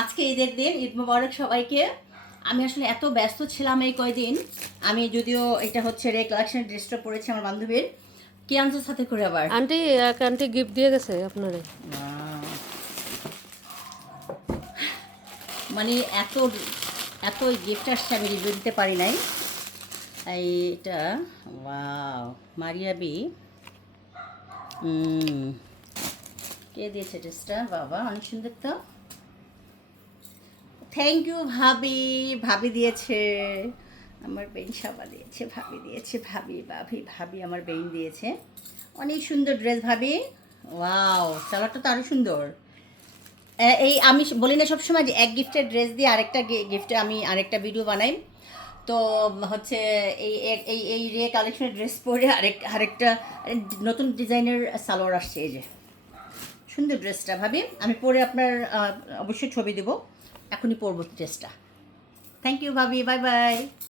আজকে ঈদের দিন, ঈদ মোবারক সবাইকে। আমি আসলে এত ব্যস্ত ছিলাম এই কয়দিন, আমি যদিও এটা হচ্ছে রে কালেকশন ড্রেসটা পরেছি আমার বান্ধবীর। কি আনছো সাথে করে আবার? আন্টি এক আন্টি গিফট দিয়ে গেছে আপনারে। Wow! মানে এত এত গিফট আসছে, আমি রিভিউ দিতে পারি নাই। এইটা ওয়াও, মারিয়া বি। কে দিয়েছে ড্রেসটা? বাবা অনেক সুন্দর তো। থ্যাংক ইউ ভাবি, ভাবি দিয়েছে। আমার বেইন সাবা দিয়েছে, ভাবি দিয়েছে, ভাবি ভাবি ভাবি আমার বেইন দিয়েছে। অনেক সুন্দর ড্রেস ভাবি। ওয়াও, সালোয়ারটা তো আরও সুন্দর। এই আমি বলি না সবসময় যে এক গিফটের ড্রেস দিয়ে আরেকটা গিফটে আমি আরেকটা ভিডিও বানাই। তো হচ্ছে এই এই এই রে কালেকশনের ড্রেস পরে আরেকটা নতুন ডিজাইনের সালোয়ার আসছে। এই যে সুন্দর ড্রেসটা ভাবি, আমি পরে আপনার অবশ্যই ছবি দেবো। এখনই পরবো ড্রেসটা। থ্যাংক ইউ ভাবি, বাই বাই।